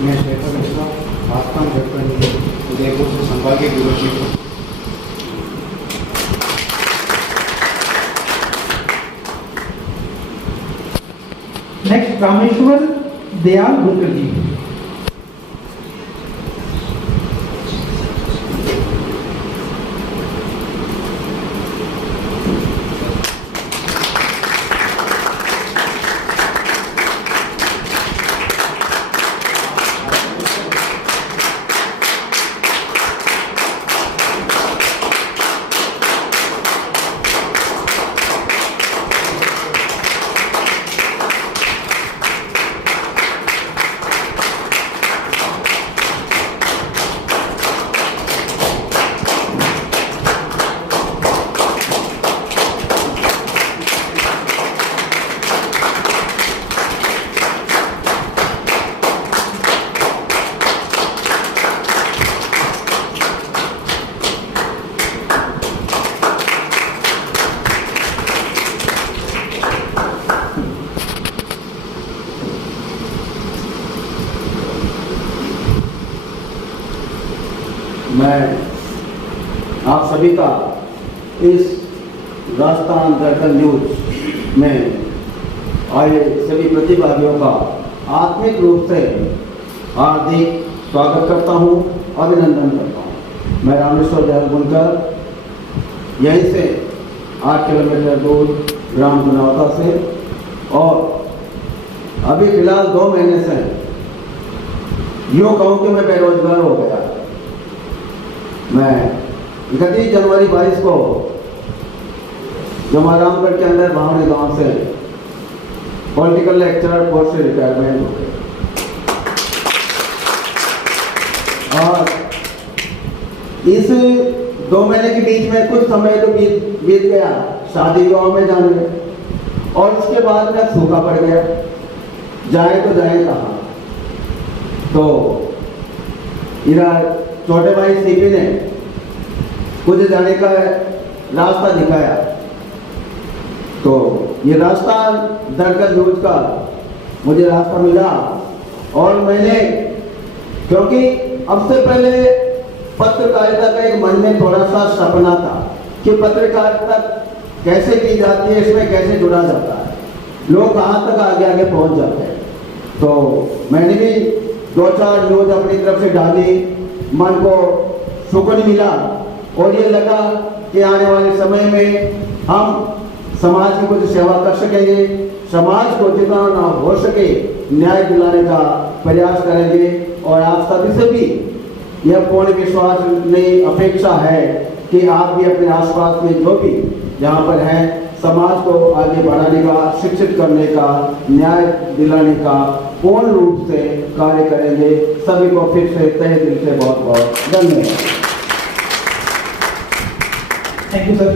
मैं शेखर मिश्रा आस्थान झटपट उदयपुर से संभागीय ब्यूरो चीफ हूँ। नेक्स्ट रामेश्वर दयाल गुर्जर जी। मैं आप सभी का इस राजस्थान दर्पण न्यूज में आए सभी प्रतिभागियों का आत्मिक रूप से हार्दिक स्वागत करता हूं, अभिनंदन करता हूं। मैं रामेश्वर दयाल गुर्जर यहीं से 8 किलोमीटर दूर ग्राम गुनावता से, और अभी फिलहाल 2 महीने से यूँ कहूँ कि मैं बेरोजगार हो गया। मैं 31 जनवरी 22 को जमारामगढ़ के अंदर भावनी गांव से पॉलिटिकल लेक्चरर पोस्ट से रिटायरमेंट हो गए, और इस 2 महीने के बीच में कुछ समय तो बीत गया शादी विवाह में जाने में, और उसके बाद में सूखा पड़ गया, जाए तो जाए कहाँ। तो इधर छोटे भाई सीपी ने मुझे जाने का रास्ता दिखाया, तो ये रास्ता दरकत न्यूज का मुझे रास्ता मिला। और मैंने, क्योंकि अब से पहले पत्रकारिता का एक मन में थोड़ा सा सपना था कि पत्रकारिता कैसे की जाती है, इसमें कैसे जुड़ा जाता है, लोग कहाँ तक आगे आगे पहुँच जाते हैं। तो मैंने भी 2-4 न्यूज अपनी तरफ से डाली, मन को सुकून मिला, और ये लगा कि आने वाले समय में हम समाज की कुछ सेवा कर सकेंगे, समाज को जितना ना हो सके न्याय दिलाने का प्रयास करेंगे। और आप सभी से भी यह पूर्ण विश्वास नहीं, अपेक्षा है कि आप भी अपने आसपास में जो भी यहाँ पर हैं, समाज को आगे बढ़ाने का, शिक्षित करने का, न्याय दिलाने का पूर्ण रूप से कार्य करेंगे। सभी को फिर से तहे दिल से बहुत बहुत धन्यवाद। Thank you sir.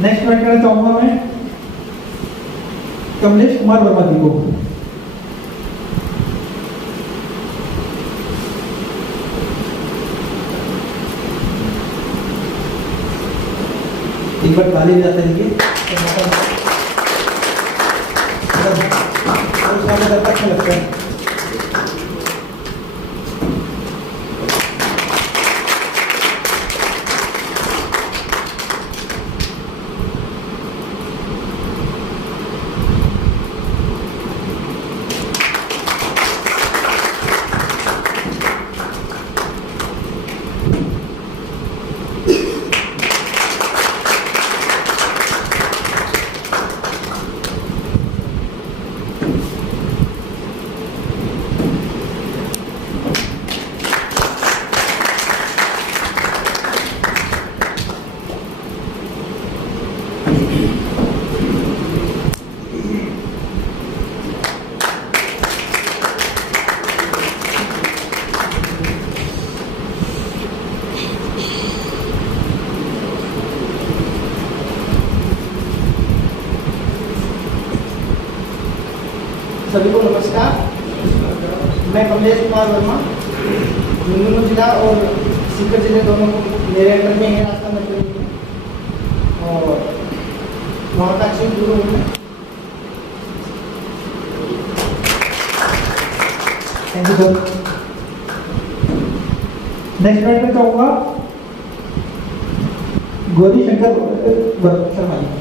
नेक्स्ट मैं करना चाहूंगा मैं कमलेश कुमार वर्मा जी को। एक बार ताली बजाते रहिए। अच्छा लगता है। सभी को नमस्कार। मैं कमलेश कुमार वर्मा, झुंझुनू जिला और सीकर जिले दोनों मेरे अंडर में है रास्ता मंत्री और वहाँ का चीफ गुरु हूँ मैं। Thank you sir. Next minute में चाहूँगा गौरी शंकर शर्मा जी।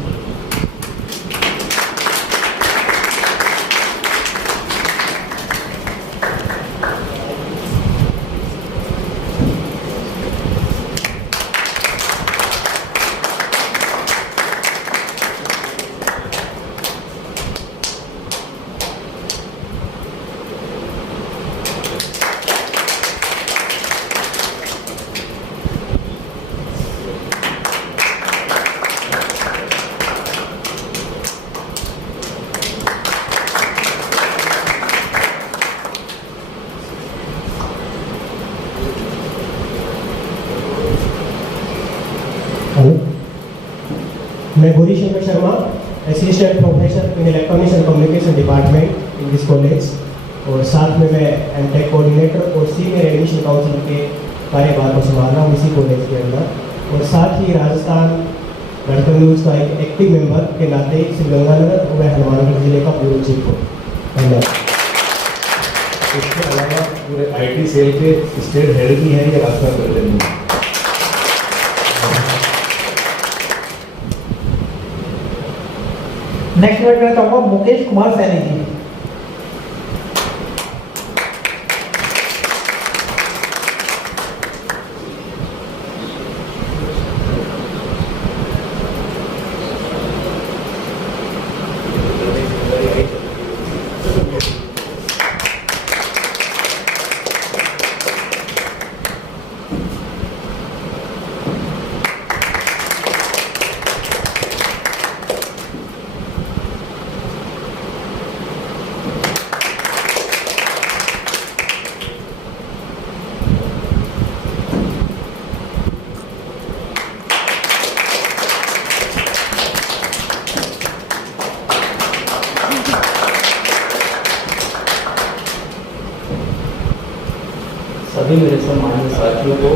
मैं Gauri Shankar Sharma, assistant professor in electronics and communication department in this college, और साथ में मैं एमटेक कोऑर्डिनेटर और सीनियर एडमिशन काउंसिल के कार्यभार को संभाल रहा हूँ इसी कॉलेज के अंदर, और साथ ही राजस्थान धड़कन न्यूज़ का एक एक्टिव मेंबर के नाते श्रीगंगानगर और हनुमानगढ़ जिले का ब्यूरो चीफ हूँ। धन्यवाद। इसके अलावा पूरे आईटी सेल के स्टेट हेड भी हैं ये रास्ता कर रहे हैं। नेक्स्ट मिनट में चाहूँगा मुकेश कुमार सैनी जी। सभी मेरे सम्मानित साथियों को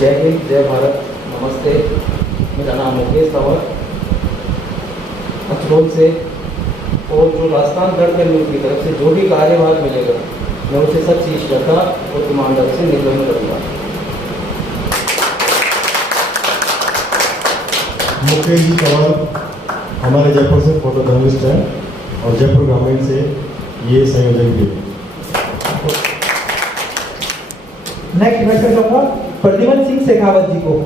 जय हिंद, जय भारत, नमस्ते। मेरा नाम मुकेश तंवर अचरोल से, और जो राजस्थान धड़कन न्यूज़ की तरफ से जो भी कार्यभार मिलेगा मैं उसे सच्ची श्रद्धा और ईमानदारी से निर्वहन करूँगा। मुकेश जी तंवर हमारे जयपुर से फोटो जर्नलिस्ट हैं और जयपुर ग्रामीण से ये संयोजक भी है। नेक्स्ट मिनट में चाहूँगा प्रद्युमन सिंह शेखावत जी को।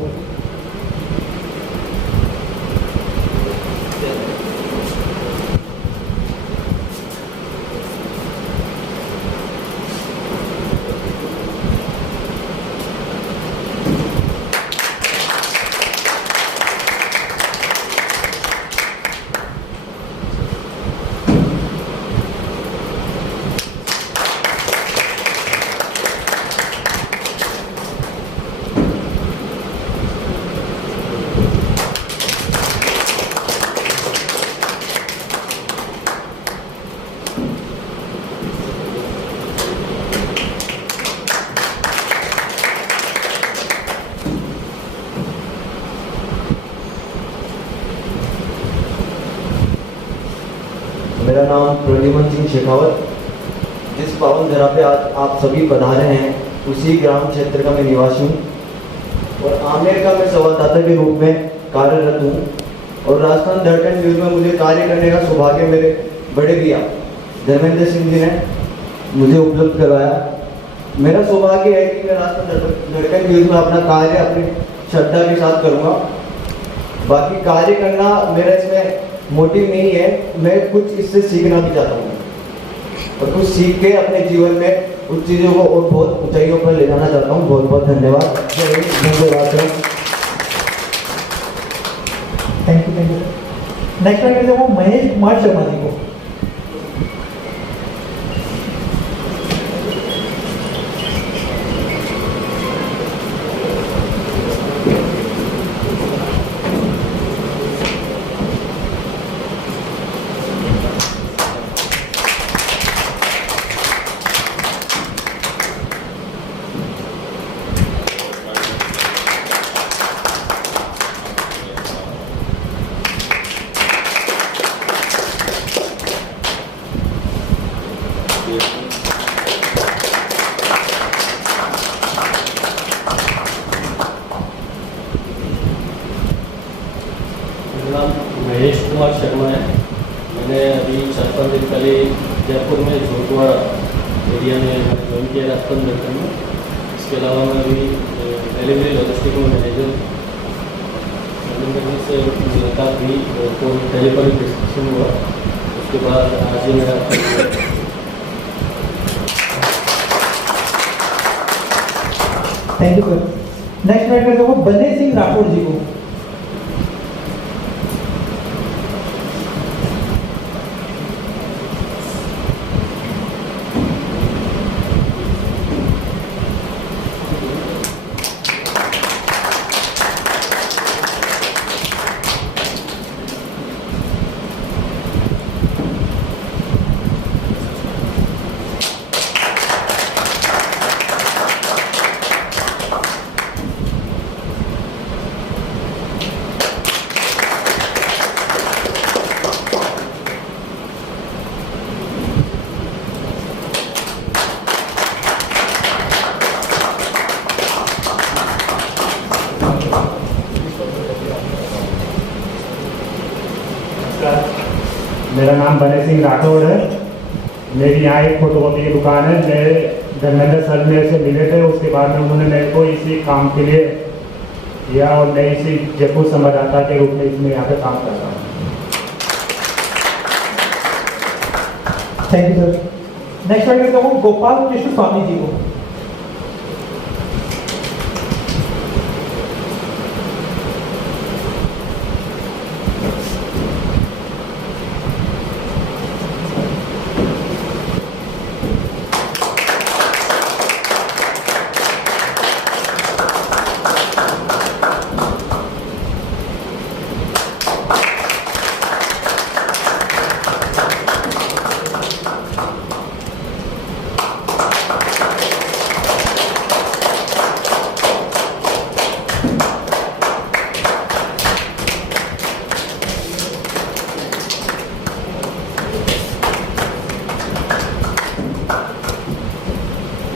मेरा नाम प्रद्युमन सिंह शेखावत। जिस पावन धरा पे आज आप सभी पधारे हैं उसी ग्राम क्षेत्र का मैं निवासी हूँ और आमेर का मैं संवाददाता के रूप में कार्यरत हूँ। और राजस्थान धड़कन न्यूज़ में मुझे कार्य करने का सौभाग्य मेरे बड़े भैया धर्मेंद्र सिंह जी ने मुझे उपलब्ध करवाया। मेरा सौभाग्य है कि मैं राजस्थान धड़कन न्यूज़ में अपना कार्य अपनी श्रद्धा के साथ करूँगा। बाकी कार्य करना मेरा इसमें मोटिव नहीं है, मैं कुछ इससे सीखना भी चाहता हूँ और कुछ सीख के अपने जीवन में उस चीज़ों को और बहुत ऊंचाइयों पर ले जाना चाहता हूँ। बहुत बहुत धन्यवाद। जय हिंद, धन्यवाद। Thank you, thank you. Next minute में चाहूँगा महेश कुमार शर्मा जी को। मेरा नाम महेश कुमार शर्मा है। मैंने अभी 4-5 दिन पहले जयपुर में झोटवाड़ा एरिया में ज्वाइन किया राजस्थान दर्शन में। इसके अलावा मैं अभी डिलीवरी लॉजिस्टिक में मैनेजर से मुलाकात हुई तो टेलीफोनिक डिस्कशन हुआ। उसके बाद आज ही मेरा thank you sir. Next invite करते हो बने सिंह राठौड़ जी को। मेरा नाम बने सिंह राठौड़ है। मेरी यहाँ एक फोटोकॉपी की दुकान है। मेरे धर्मेंद्र सर मेरे से मिले थे, उसके बाद में उन्होंने मेरे को इसी काम के लिए किया और मैं इसी जयपुर संवाददाता के रूप में इसमें यहाँ पे काम कर रहा हूँ। Thank you sir. Next invite करता हूँ गोपाल कृष्ण स्वामी जी को।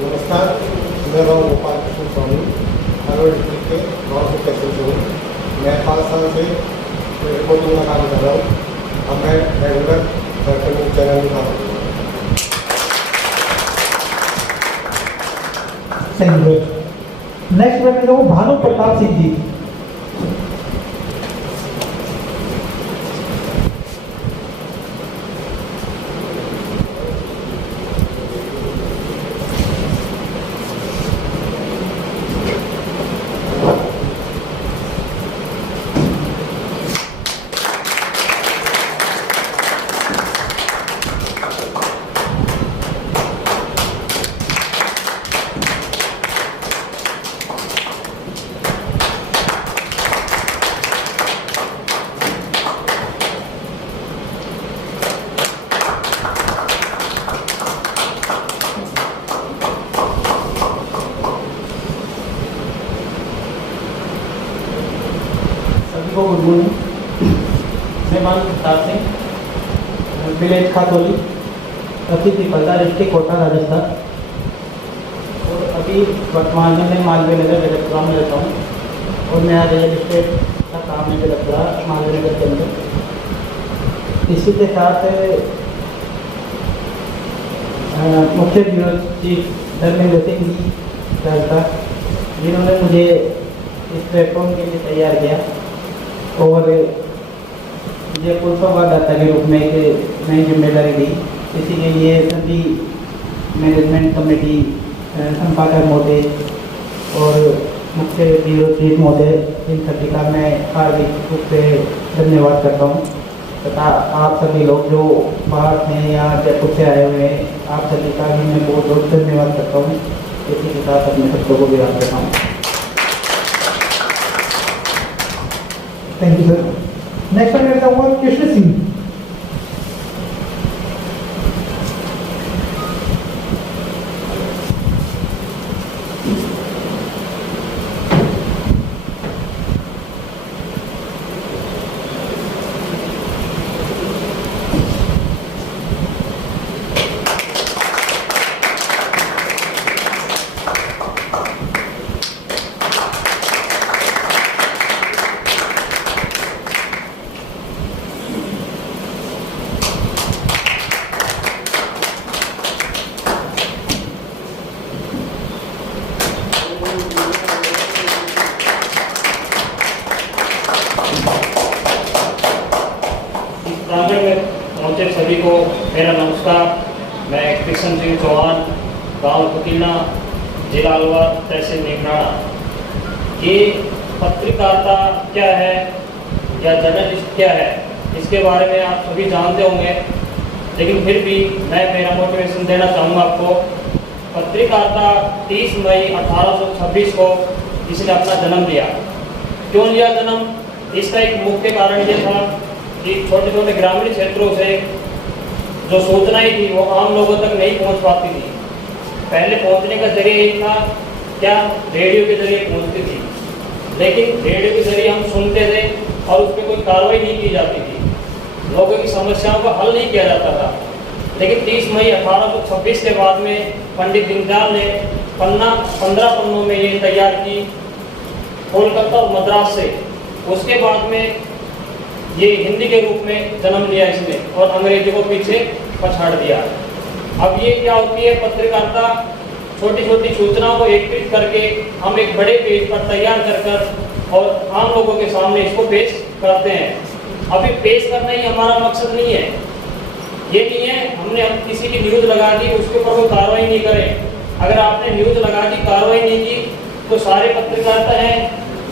नमस्कार, मैं राव गोपाल कृष्ण स्वामी हरवड़ डिस्ट्रिक्ट के गाँव से तहसील से हूँ। मैं 5 साल से रिपोर्टिंग का काम कर रहा हूँ। अब मैं रेगुलर दर्शन चैनल में काम कर रहा हूँ। Thank you. नेक्स्ट इनवाइट करता हूँ भानु प्रताप सिंह जी। सभी को गुड मॉर्निंग। मैं मान प्रताप सिंह, विलेज खातौली, तहसील पिपलदा, डिस्ट्रिक्ट कोटा, राजस्थान। और अभी वर्तमान में मैं मालवीय नगर बेलतपुरा में रहता हूँ और मेरा रियल एस्टेट का काम है बेलतपुरा मालवीय नगर के अंदर। इसी के साथ मुख्य ब्यूरो चीफ धर्मेंद्र सिंह जी राजस्थान, जिन्होंने मुझे इस प्लेटफॉर्म के लिए तैयार किया और जयपुर संवाददाता के रूप में एक नई जिम्मेदारी दी। इसी के लिए सभी मैनेजमेंट कमेटी, संपादक महोदय और मुख्य ब्यूरो चीफ महोदय, इन सभी का मैं हार्दिक रूप से धन्यवाद करता हूँ। तथा आप सभी लोग जो बाहर हैं या जयपुर से आए हुए हैं, आप सभी का भी मैं बहुत बहुत धन्यवाद करता हूँ। इसी के साथ अपने शब्दों को विराम देता हूँ। Thank you sir. Next invite करता हूँ कृष्ण सिंह। सिंह चौहान, गांव कुकीना, जिला अलवर, तहसील नीमराणा। ये पत्रकारिता क्या है या जर्नलिस्ट क्या है, इसके बारे में आप सभी जानते होंगे, लेकिन फिर भी मैं मेरा मोटिवेशन देना चाहूँगा आपको। पत्रकारिता 30 मई 1826 को इसने अपना जन्म लिया। क्यों लिया जन्म? इसका एक मुख्य कारण ये था कि छोटे छोटे ग्रामीण क्षेत्रों से जो सूचनाएं थी वो आम लोगों तक नहीं पहुंच पाती थी। पहले पहुंचने का जरिए एक था क्या, रेडियो के जरिए पहुंचती थी, लेकिन रेडियो के जरिए हम सुनते थे और उस पर कोई कार्रवाई नहीं की जाती थी, लोगों की समस्याओं का हल नहीं किया जाता था। लेकिन 30 मई 1826 के बाद में पंडित दीनदयाल ने 15 पन्नों में ये तैयार की, कोलकाता और मद्रास से। उसके बाद में ये हिंदी के रूप में जन्म लिया इसने और अंग्रेजी को पीछे पछाड़ दिया। अब ये क्या होती है, पत्रकारिता छोटी छोटी सूचनाओं को एकत्रित करके हम एक बड़े पेज पर तैयार कर और आम लोगों के सामने इसको पेश करते हैं। अभी पेश करना ही हमारा मकसद नहीं है, ये नहीं है हमने हम किसी की न्यूज़ लगा दी उसके ऊपर वो कार्रवाई नहीं करें। अगर आपने न्यूज़ लगा दी, कार्रवाई नहीं की, तो सारे पत्रकारिता हैं,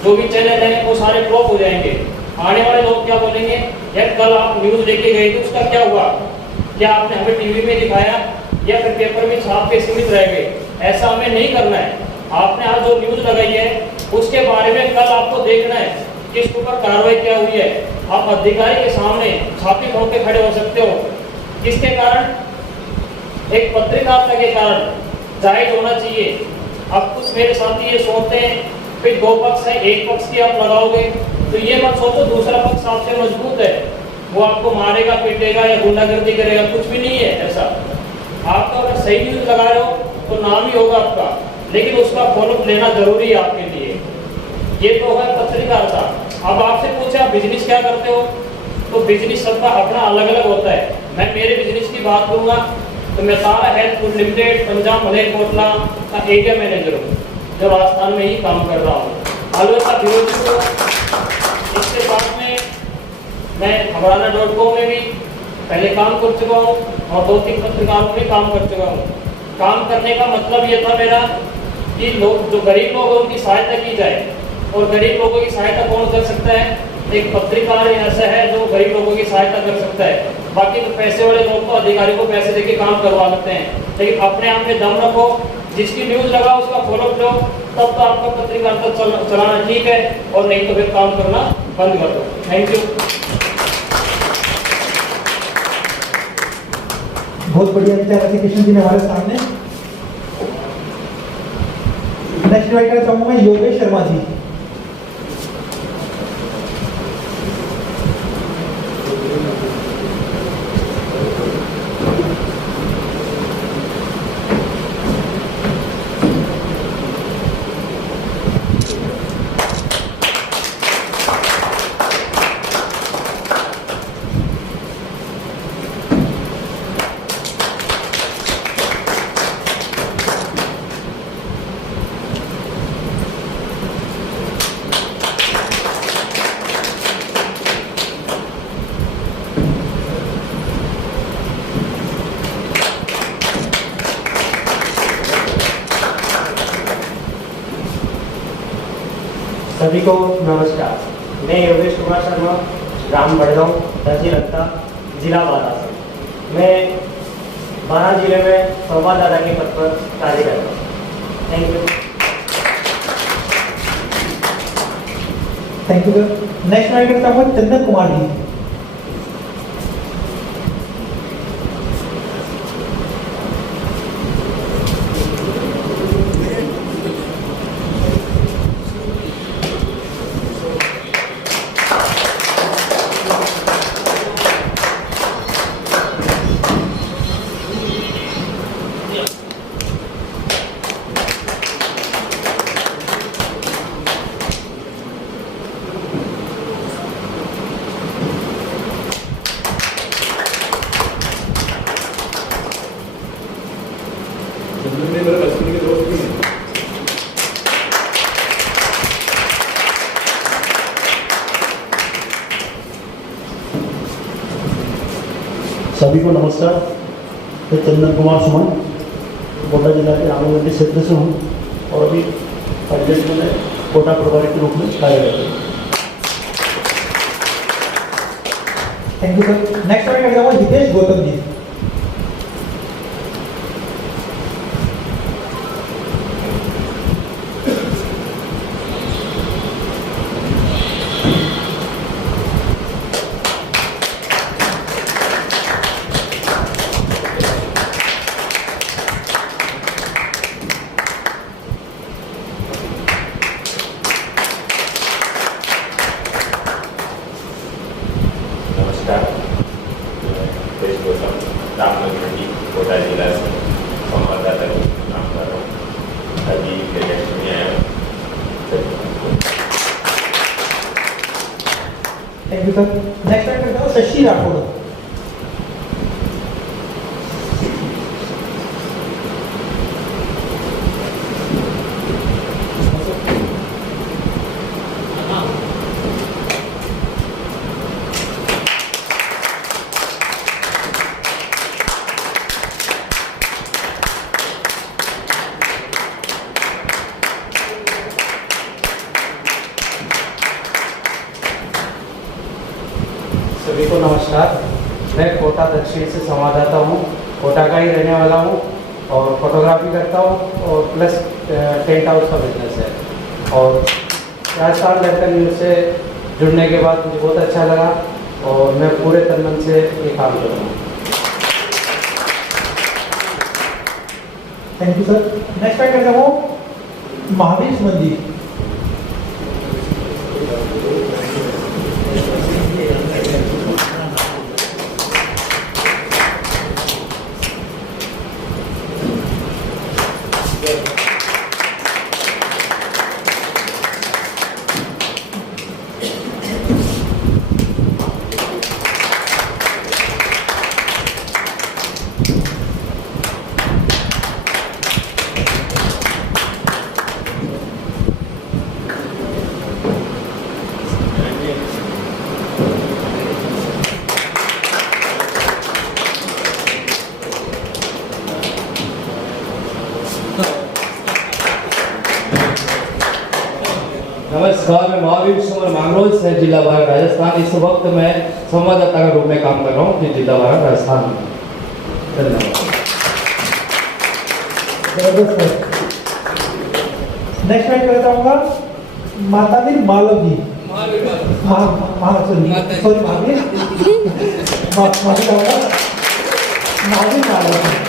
जो भी चैनल हैं, वो सारे फ्लॉप हो जाएंगे। आने वाले लोग क्या बोलेंगे, यार कल आप न्यूज़ लेके गए थे, उसका क्या हुआ, क्या आपने हमें टीवी में दिखाया या फिर पेपर में छाप के सीमित रह गए? ऐसा हमें नहीं करना है। आपने आज जो न्यूज़ लगाई है उसके बारे में कल आपको देखना है कि इसके ऊपर कार्रवाई क्या हुई है। आप अधिकारी के सामने छापी ठोक के खड़े हो सकते हो, किसके कारण? एक पत्रकारिता के कारण जायज होना चाहिए। अब कुछ मेरे साथी ये सोचते हैं फिर दो पक्ष है, एक पक्ष की आप लगाओगे तो ये मत सोचो दूसरा पक्ष आपसे मजबूत है, वो आपको मारेगा पीटेगा या गुंडागर्दी करेगा, कुछ भी नहीं है ऐसा। आपका अगर सही न्यूज़ लगा रहे हो तो नाम ही होगा आपका, लेकिन उसका फॉलोअप लेना जरूरी है आपके लिए। ये तो है पत्रकारिता। अब आपसे पूछा बिजनेस क्या करते हो, तो बिजनेस सबका अपना अलग अलग होता है। मैं मेरे बिजनेस की बात करूँगा तो मैं Tara health food limited Punjab Malerkotla का एरिया मैनेजर हूँ, जो राजस्थान में ही काम कर रहा हूँ। अलबत्ता विरोधी को इसके बाद में मैं हमारा.com में भी पहले काम कर चुका हूँ और 2-3 पत्रकारों में काम कर चुका हूँ। काम करने का मतलब ये था मेरा कि लोग जो गरीब लोग हैं उनकी सहायता की जाए, और गरीब लोगों की सहायता कौन कर सकता है? एक पत्रकार ऐसा है जो गरीब लोगों की सहायता कर सकता है। बाकी तो पैसे वाले लोग तो अधिकारी को पैसे देके काम करवा लेते हैं, लेकिन अपने आप में दम रखो, जिसकी न्यूज़ लगाओ उसका फॉलोअप लो, तब तो आपका पत्रकारिता चलाना ठीक है, और नहीं तो फिर काम करना बंद कर दो। Thank you. बहुत बढ़िया विचार रखे कृष्ण जी ने हमारे सामने। नेक्स्ट इनवाइट करना चाहूंगा मैं योगेश शर्मा जी। सभी को नमस्कार। मैं योगेश कुमार शर्मा, ग्राम बड़गांव, तहसील रत्ता, जिला बारासिंग। मैं 12 जिले में संवाददाता के पद पर कार्य करता हूँ। Thank you. Thank you sir. Next invite करता हूँ चंदन कुमार जी। सभी को नमस्कार। मैं चंदन कुमार सुमन, कोटा जिला के आंगनबाड़ी क्षेत्र से हूँ और अभी परिषद में कोटा प्रभारी के रूप में कार्यरत हूँ। Thank you sir. Next order कर जाऊंगा हितेश गौतम जी। नमस्कार, मैं हितेश गौतम रामनगर मंडी कोटा जिला से संवाददाता के रूप में काम कर रहा हूँ। अभी इलेक्शन में आया हूँ। Thank you sir. Next order कर जाऊंगा शशि राठौड़। सभी को नमस्कार। मैं कोटा दक्षिण से संवाददाता हूँ, कोटा का ही रहने वाला हूँ और फोटोग्राफी करता हूँ और प्लस टेंट हाउस का बिजनेस है। और राजस्थान दर्पण न्यूज़ से जुड़ने के बाद मुझे बहुत अच्छा लगा और मैं पूरे तन मन से ये काम कर रहा हूँ। Thank you sir. Next order कर जाऊंगा महावीर सुमन जी। नमस्कार, मैं महावीर सुमन मांगरोल से जिला भारत राजस्थान। इस वक्त मैं संवाददाता के रूप में काम कर रहा हूँ जिला भारत राजस्थान में। धन्यवाद। नेक्स्ट मैं करता हूँगा मातावीर मालव जी। सॉरी महावीर मालव जी।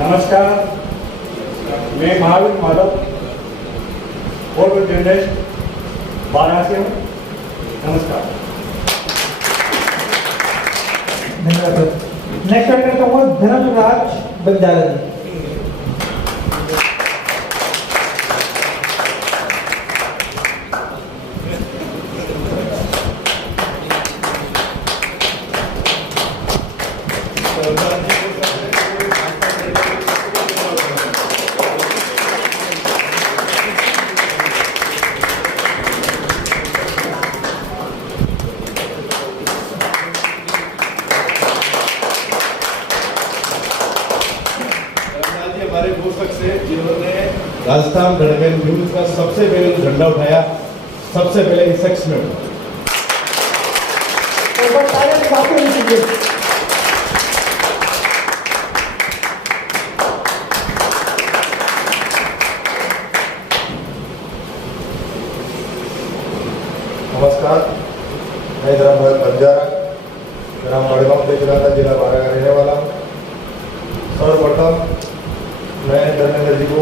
नमस्कार, मैं महावीर माधव पूर्व जर्नलिस्ट वाराणसी हूँ। नमस्कार। धन्यवाद सर। नेक्स्ट ऑर्डर करता हूँ धर्मराज बंजारा जी। हमारे वो शख्स है जिन्होंने राजस्थान दर्पण न्यूज का सबसे पहले जो झंडा उठाया, सबसे पहले इस शख्स ने नमस्कार, मैं धर्मराज बंजारा, ग्राम बड़गांव तेजराता, जिला बारा का रहने वाला हूँ। सर्वप्रथम मैं धर्मेंद्र जी को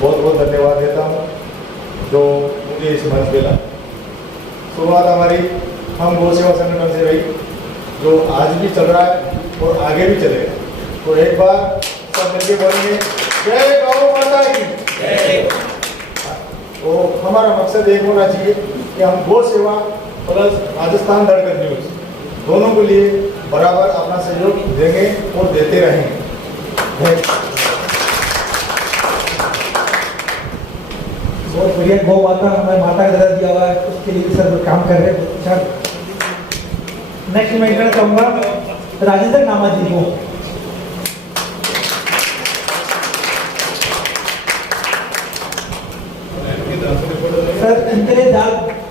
बहुत बहुत धन्यवाद देता हूँ जो मुझे इस मंच मिला। शुरुआत हमारी हम गौ सेवा संगठन से रही, जो आज भी चल रहा है और आगे भी चलेगा। तो एक बार सब मिलके बोलेंगे जय गौ माता की। तो हमारा मकसद एक होना चाहिए कि हम गौ सेवा प्लस राजस्थान धड़कन न्यूज दोनों के लिए बराबर अपना सहयोग देंगे और देते रहेंगे। बहुत बढ़िया। गौ माता हमारे माता का दर्जा दिया हुआ है, उसके लिए सर काम कर रहे हैं। अच्छा, नेक्स्ट मैं कहना चाहूँगा राजेंद्र नामा जी को। सर इनके लिए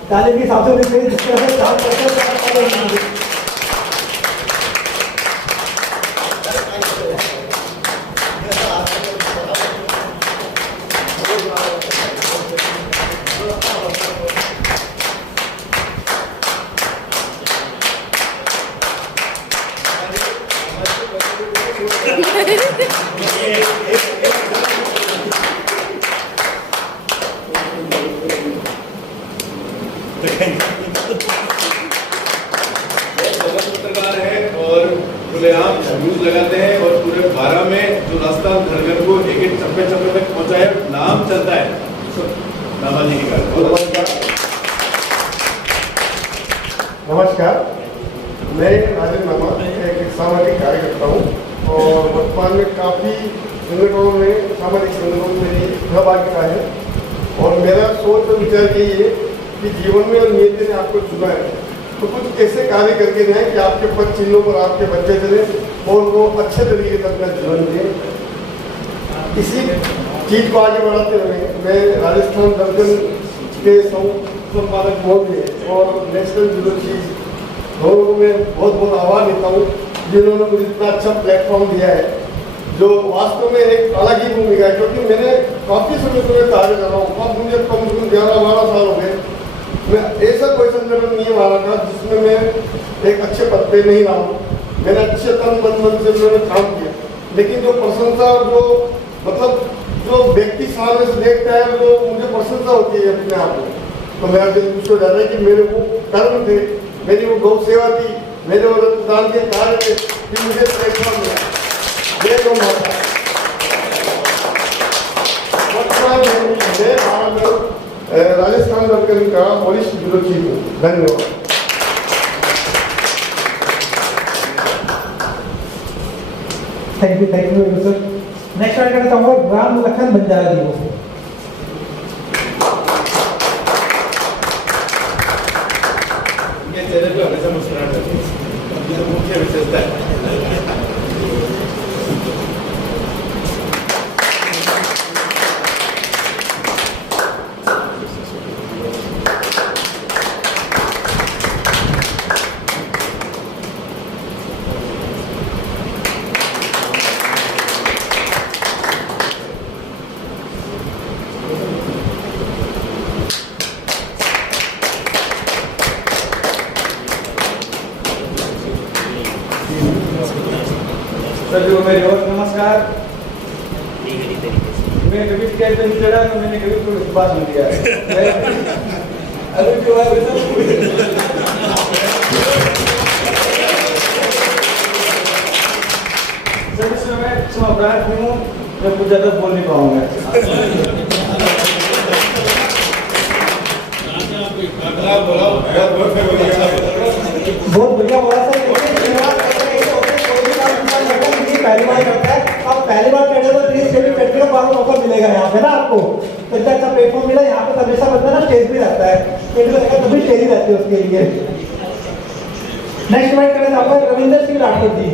तालीम के हिसाब से जिस तरह से काम करते हैं पत्रकार है और खुलेआम न्यूज लगाते हैं और पूरे 12 में जो राजस्थान धड़कन को एक एक चप्पे चप्पे तक पहुंचाए, नाम चलता है नामा जी का। नमस्कार, मैं राजेंद्र नामा एक सामाजिक कार्यकर्ता हूँ और वर्तमान में काफ़ी संगठनों में सामाजिक संगठनों में मेरी सहभागिता है। और मेरा सोच और विचार यही है कि जीवन में और नियति ने आपको चुना है तो कुछ ऐसे कार्य करके जाएं कि आपके पद चिन्हों पर आपके बच्चे चले और वो अच्छे तरीके से अपना जीवन दें। इसी चीज़ को आगे बढ़ाते हुए मैं राजस्थान दर्जन के संपादक मोदी और नेशनल ब्यूरो चीज दोनों को मैं बहुत बहुत आभार देता हूँ जिन्होंने मुझे इतना अच्छा प्लेटफॉर्म दिया है, जो वास्तव में एक अलग ही भूमिका है। क्योंकि मैंने काफ़ी समय से कार्य कर रहा हूँ, अब मुझे कम से कम 11-12 साल हो गए। मैं ऐसा कोई संगठन नहीं मारा था जिसमें मैं एक अच्छे पद पे नहीं रहा हूँ। मैंने अच्छे तन मन से मैंने काम किया, लेकिन जो प्रशंसा और जो मतलब जो व्यक्ति सामने से देखता है वो मुझे प्रशंसा होती है अपने आप में, तो मेरा दिल खुश हो जाता है कि मेरे वो कर्म थे, मेरी वो गौ सेवा थी, मेरे वो रक्तदान के कार्य थे कि मुझे प्लेटफॉर्म मिला। जय गौ माता। मैं राजस्थान दर्पण का वरिष्ठ ब्यूरो चीफ हूँ। धन्यवाद। Thank you sir. नेक्स्ट मैं करना चाहूँगा राम लखन बंजारा जी को। ये चैनल पे हमेशा मुस्कुराहट रहती है, ये मुख्य विशेषता है। सभी को मेरी और नमस्कार। मैं कभी कहते नहीं चढ़ा तो मैंने कभी कोई बात नहीं दिया अभी क्यों सभी से मैं क्षमा प्रार्थी हूँ, मैं कुछ ज़्यादा बोल नहीं पाऊंगा। बहुत बढ़िया बोला सर। पहली बार करता है, आप पहली बार करते हो तो प्लीज स्टेज पे बैठने का बार मौका मिलेगा यहाँ पे ना आपको। तो इतना अच्छा प्लेटफॉर्म मिला यहाँ पे, हमेशा बंदा ना स्टेज भी रहता है, कभी स्टेज ही रहती है उसके लिए। नेक्स्ट मैं करना चाहूँगा रविंदर सिंह राठौर जी।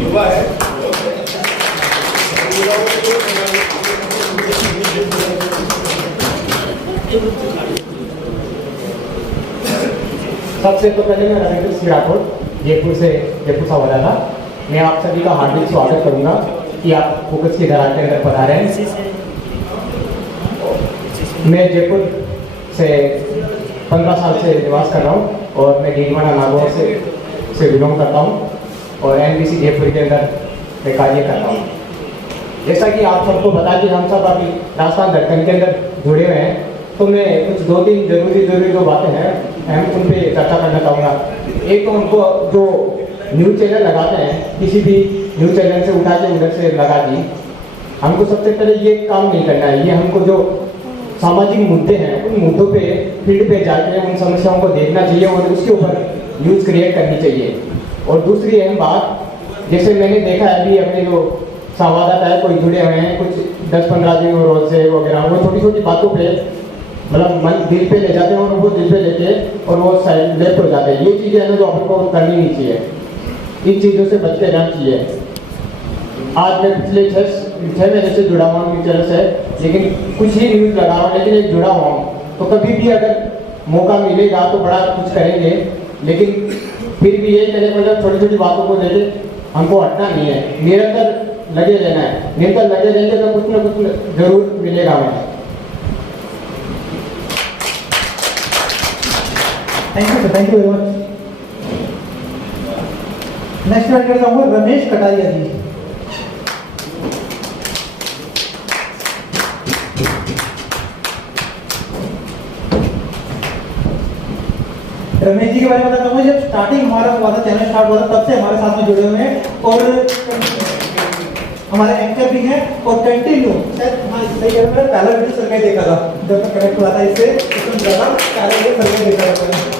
युवा है सबसे तो पहले मैं रविंद्र सिंह राठौड़ जयपुर संवाददाता, मैं आप सभी का हार्दिक स्वागत करूंगा कि आप फोकस की दरार के अंदर पधारे हैं। मैं जयपुर से 15 साल से निवास कर रहा हूँ और मैं डीडवाना नागौर से बिलोंग करता हूँ और NBC जयपुर के अंदर मैं कार्य करता हूँ। जैसा कि आप सबको बता कि हम सब अभी राजस्थान धड़कन के अंदर जुड़े हुए हैं, तो मैं कुछ 2-3 जरूरी जो बातें हैं हम उन पर चर्चा करना चाहूँगा। एक तो हमको जो न्यूज़ चैनल लगाते हैं, किसी भी न्यूज़ चैनल से उठा के उधर से लगा दी, हमको सबसे पहले ये काम नहीं करना है। ये हमको जो सामाजिक मुद्दे हैं उन मुद्दों पे फील्ड पे जाके उन समस्याओं को देखना चाहिए और उसके ऊपर न्यूज़ क्रिएट करनी चाहिए। और दूसरी अहम बात, जैसे मैंने देखा है अभी अपने जो संवाददाता है कोई जुड़े हुए हैं कुछ 10-15 दिन रोज से वगैरह, वो छोटी बातों पे मतलब मन दिल पे ले जाते हैं और वो दिल पे लेके और वो साइड लेफ्ट हो जाते हैं। ये चीज़ें हमें जो हमको करनी नहीं चाहिए, इन चीज़ों से बच के रहना चाहिए। आज मैं पिछले 6 महीने से जुड़ा हुआ हूँ चैनल से, लेकिन कुछ ही न्यूज़ लगा रहा हूँ, लेकिन एक जुड़ा हुआ हूँ। तो कभी भी अगर मौका मिलेगा तो बड़ा कुछ करेंगे, लेकिन फिर भी ये करें मतलब छोटी बातों को लेके हमको हटना नहीं है, निरंतर लगे रहना है। निरंतर लगे रहेंगे तो कुछ ना कुछ जरूर मिलेगा हमें। Thank you very much. Next बात करता हूँ रमेश कटारिया जी। रमेश जी के बारे में बताता हूँ, जब स्टार्टिंग हमारा हुआ था, चैनल स्टार्ट हुआ था, तब से हमारे साथ में जुड़े हुए हैं और हमारे एंकर भी हैं और कंटिन्यू शायद हाँ सही है, मैंने पहला वीडियो सर का ही देखा था जब मैं कनेक्ट हुआ था इससे, इसमें ज़्यादा पहला वीडियो सर का ही देखा था मैंने।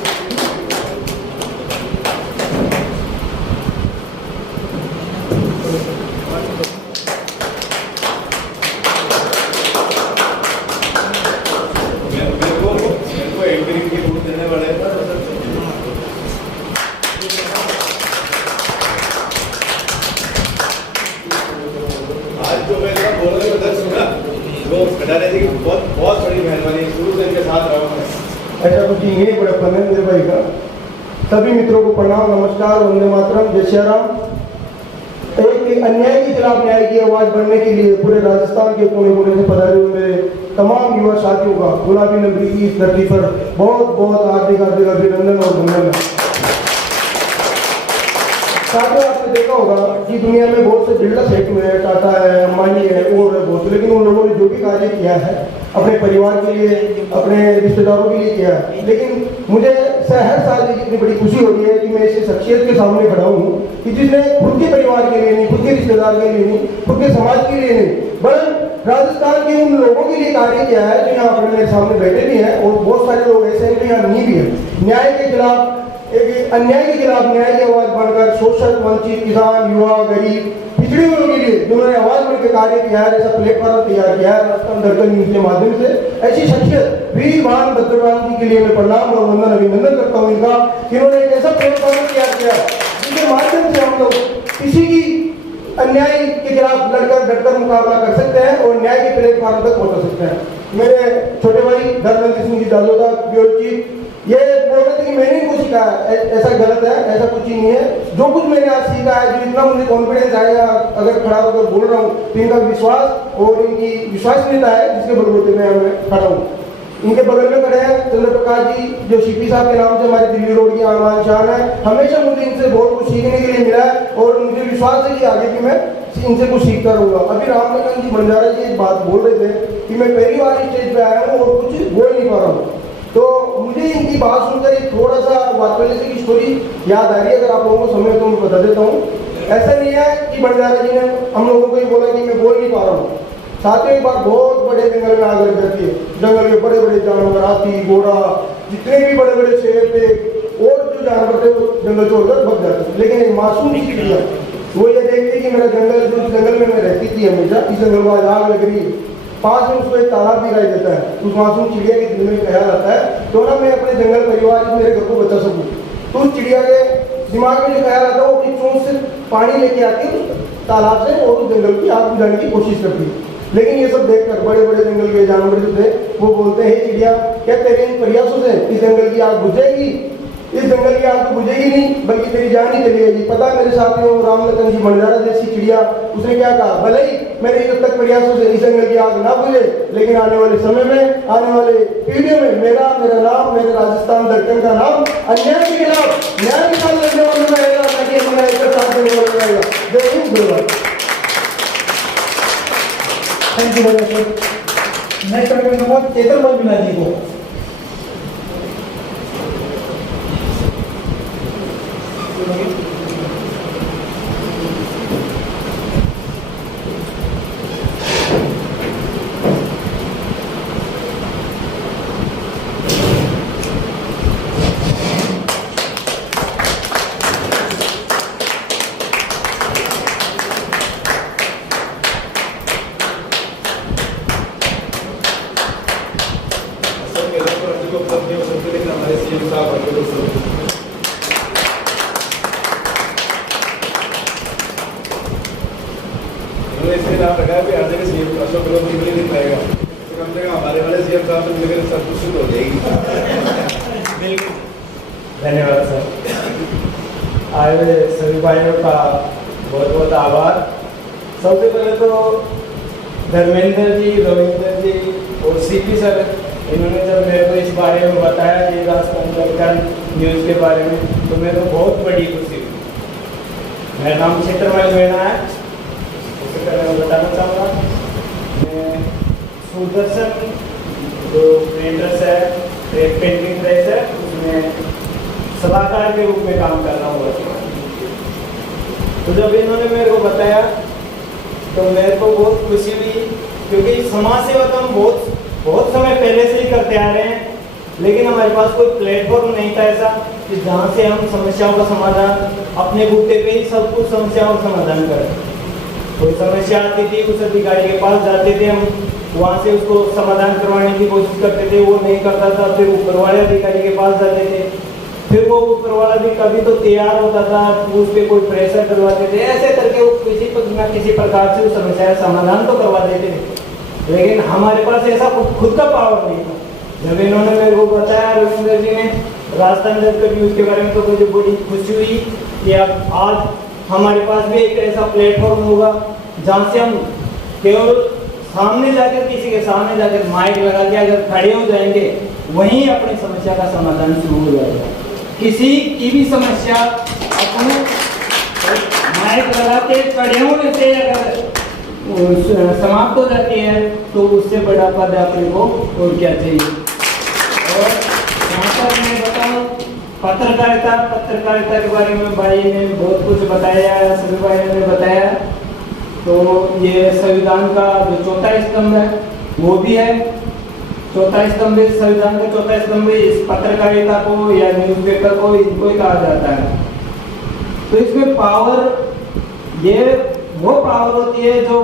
मेरे को एंकरिंग के गुण देने वाले आज जो मैं बोल रहा हूँ उधर सुना, जो कटारिया जी की बहुत बड़ी मेहरबानी, शुरू से इनके साथ रहा हूँ। ऐसा कुछ नहीं है, बड़ा पन्ने भाई का सभी मित्रों को प्रणाम, नमस्कार, वंदे मातरम, जय श्री राम। एक अन्याय के खिलाफ न्याय की आवाज बढ़ने के लिए पूरे राजस्थान के कोने कोने से पधारे हुए मेरे तमाम युवा साथियों का गुलाबी नगरी की इस धरती पर बहुत हार्दिक अभिनंदन और वंदन। साथियों, आपने देखा होगा कि दुनिया में बहुत से बिल्डर्स सेक्टर हुए हैं, टाटा है, अंबानी है और बहुत से, लेकिन उन लोगों ने जो भी कार्य किया है अपने परिवार के लिए, अपने रिश्तेदारों के लिए किया है। लेकिन मुझे हर साल इतनी बड़ी खुशी हो रही है कि मैं ऐसी शख्सियत के सामने खड़ा हूँ कि जिसने खुद के परिवार के लिए नहीं, खुद के रिश्तेदार के लिए नहीं, खुद के समाज के लिए नहीं, बल्कि राजस्थान के उन लोगों के लिए कार्य किया है जो यहाँ पर मेरे सामने बैठे भी हैं और बहुत सारे लोग ऐसे हैं जो यहाँ नहीं भी है। न्याय के खिलाफ, एक अन्याय के खिलाफ न्याय की आवाज बढ़कर शोषित, वंचित, किसान, युवा, गरीब, पिछड़े हुए के लिए जिन्होंने आवाज बढ़ के कार्य किया है, ऐसा प्लेटफॉर्म तैयार किया है राजस्थान धड़कन न्यूज के माध्यम से, ऐसी शख्सियत वीरवान भद्रवान जी के लिए मैं प्रणाम और वंदन अभिनंदन करता हूँ इनका, जिन्होंने एक ऐसा प्लेटफॉर्म तैयार किया जिसके माध्यम से हम लोग किसी की अन्याय के खिलाफ लड़कर डटकर मुकाबला कर सकते हैं और न्याय के प्लेटफॉर्म तक पहुंच सकते हैं। मेरे छोटे भाई धर्मेंद्र सिंह जी दादोदा जी ये बोल रहे थे कि मैंने इनको सीखा है, ऐसा गलत है, ऐसा कुछ ही नहीं है। जो कुछ मैंने आज सीखा है, जो इतना मुझे कॉन्फिडेंस आएगा अगर खड़ा होकर बोल रहा हूँ, तो इनका विश्वास और इनकी विश्वसनीयता है जिसके बलबूते में खड़ा हूँ। इनके बगल में खड़े हैं चंद्र प्रकाश जी, जो सीपी साहब के नाम से हमारी दिल्ली रोड की आमान शान है। हमेशा मुझे इनसे बहुत कुछ सीखने के लिए मिला है और मुझे विश्वास है कि आगे भी मैं इनसे कुछ सीखता रहूँगा। अभी रामलखन जी बंजारा जी एक बात बोल रहे थे कि मैं पहली बार स्टेज पे आया हूँ और कुछ बोल नहीं पा रहा हूँ, तो मुझे इनकी बात सुनकर एक थोड़ा सा वात्सल्य से की स्टोरी याद आ रही है। अगर आप लोगों को समय तो मैं बता देता हूँ। ऐसा नहीं है कि बंजारा जी ने हम लोगों को ये बोला कि मैं बोल नहीं पा रहा हूँ। साथियों, एक बार बहुत बड़े जंगल में आग लग जाती है, जंगल में बड़े बड़े जानवर, हाथी, घोड़ा, जितने भी बड़े बड़े शेर थे और जो जानवर थे वो जंगल छोड़कर भग जाते। लेकिन एक मासूम सी चिड़िया वो ये देखती कि मेरा जंगल, जो जंगल में मैं रहती थी हमेशा, इस जंगल में आग लग रही है, पास में उसको एक तालाब दिखाई देता है। उस मासूम चिड़िया के दिल में ख्याल आता है तो ना मैं अपने जंगल परिवार से मेरे घर को बचा सकूँ। तो उस चिड़िया के दिमाग में जो ख्याल आता है वो अपनी चोंच से पानी लेके आती है तालाब से और उस जंगल की आग बुझाने की कोशिश करती है। लेकिन ये सब देखकर बड़े बड़े जंगल के जानवर जो थे वो बोलते हैं चिड़िया, क्या तेरे इन प्रयासों से इस जंगल की आग बुझ जाएगी? इस जंगल की आग तो बुझेगी नहीं, बल्कि तेरी जान ही चली जाएगी। पता है मेरे साथियों, रामलखन जी बंजारा जैसी चिड़िया, उसने क्या कहा, भले ही मेरे जब तक प्रयासों से इस जंगल की आग ना बुझे, लेकिन आने वाले समय में, आने वाले पीढ़ियों में मेरा नाम, मेरे राजस्थान दर्पण का नाम अन्याय के खिलाफ न्याय निकाल लड़ने वाले में रहेगा, ताकि हमारा एक साथ देने वाला रहेगा। जय हिंद, धन्यवाद। Thank you very much. Next request Chetan Meena ji को। धन्यवाद सर। आए सभी भाइयों का बहुत बहुत आभार। सबसे पहले तो धर्मेंद्र जी, रविंद्र जी और सीपी सर, इन्होंने जब मेरे को इस बारे में बताया कि राजस्थान दर्पण न्यूज़ के बारे में, तो मेरे को बहुत बड़ी खुशी हुई। मेरा नाम चित्रमय मीना है। उससे पहले मैं बताना चाहूँगा, मैं सुदर्शन जो पेंटर्स है, एक पेंटिंग प्रेस है, उसमें सलाहकार के रूप में काम कर रहा हूँ वर्तमान। तो जब इन्होंने मेरे को बताया तो मेरे को बहुत खुशी हुई, क्योंकि समाज सेवा तो हम बहुत समय पहले से ही करते आ रहे हैं, लेकिन हमारे पास कोई प्लेटफॉर्म नहीं था ऐसा कि जहाँ से हम समस्याओं का समाधान अपने बूते पे ही सब कुछ समस्याओं का समाधान करें। कोई समस्या आती थी, उस अधिकारी के पास जाते थे, हम वहाँ से उसको समाधान करवाने की कोशिश करते थे, वो नहीं करता था, फिर ऊपर वाले अधिकारी के पास जाते थे, फिर वो ऊपर वाला भी कभी तो तैयार होता था, उस पर कोई प्रेशर करवाते थे, ऐसे करके वो किसी प्रकार से उस समस्या का समाधान तो करवा देते थे, लेकिन हमारे पास ऐसा खुद का पावर नहीं था। जब इन्होंने मेरे को बताया, रविंद्र जी ने, राजस्थान दर्पण न्यूज़ के बारे में, तो मुझे बड़ी खुशी हुई कि अब आज हमारे पास भी एक ऐसा प्लेटफॉर्म होगा जहाँ से हम केवल सामने जाकर, किसी के सामने जाकर माइक लगा के अगर खड़े हो जाएंगे, वहीं अपनी समस्या का समाधान शुरू हो जाएगा। किसी की भी समस्या अपने माइक लगा के खड़े होने से अगर समाप्त हो जाती है, तो उससे बड़ा पद अपने को और क्या चाहिए। और यहाँ पर मैं बताऊँ, पत्रकारिता के बारे में भाई ने बहुत कुछ बताया, सभी भाइयों ने बताया। तो ये संविधान का जो चौथा स्तंभ है वो भी है। चौथा स्तंभ, संविधान का चौथा स्तंभ इस पत्रकारिता को या न्यूज़पेपर को, इनको ही कहा जाता है। तो इसमें पावर, ये वो पावर होती है जो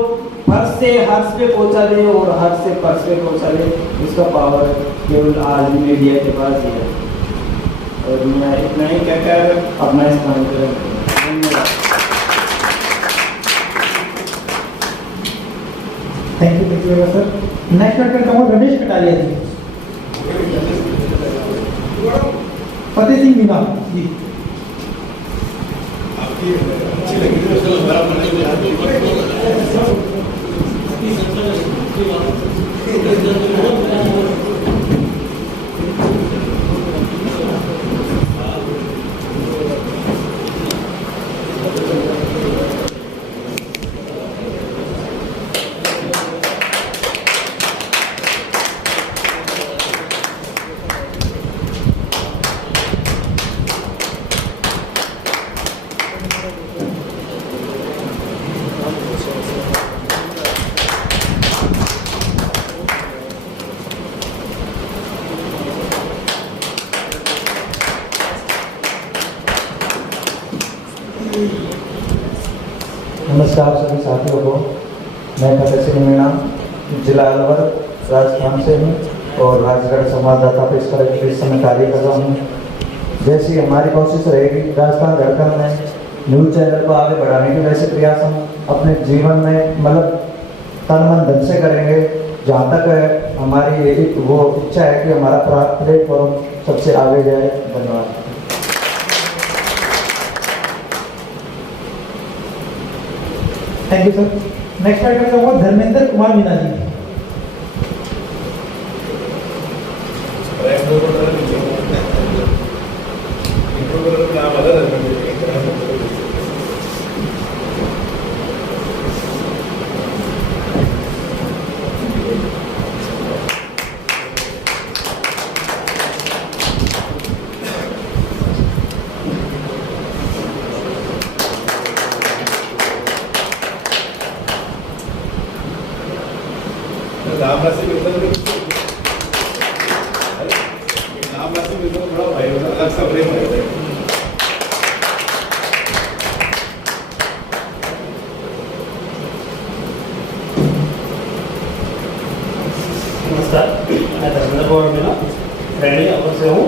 फर्श से हर्ष पे पहुंचा दे और हर्ष से फर्श पे पहुंचा दे, इसका पावर केवल आज मीडिया के पास ही है। और मैं इतना ही कहकर अपना स्थान धन्यवाद। Thank you sir. नेक्स्ट करता हूँ रमेश कटारिया जी। फतेह सिंह मीना जी। नमस्कार सभी साथियों को। मैं फतेह सिंह मीना जिला अलवर राजस्थान से हूँ और राजगढ़ संवाददाता पेशकर के इस समय कार्य कर रहा हूँ। जैसी हमारी कोशिश रहेगी राजस्थान दर्पण में न्यूज़ चैनल को आगे बढ़ाने के, वैसे प्रयास हम अपने जीवन में मतलब तन मन धन से करेंगे। जहाँ तक हमारी वो इच्छा है कि हमारा प्लेटफॉर्म सबसे आगे जाए। धन्यवाद। Thank you sir. Next speaker होगा धर्मेंद्र कुमार मीना जी। नाम राशि मिलता है, नाम राशि मिलता है, बड़ा भाई होगा, अलग सा प्रेम है। नमस्कार, मैं धर्मेंद्र कुमार मीना रैनी अवर से हूँ।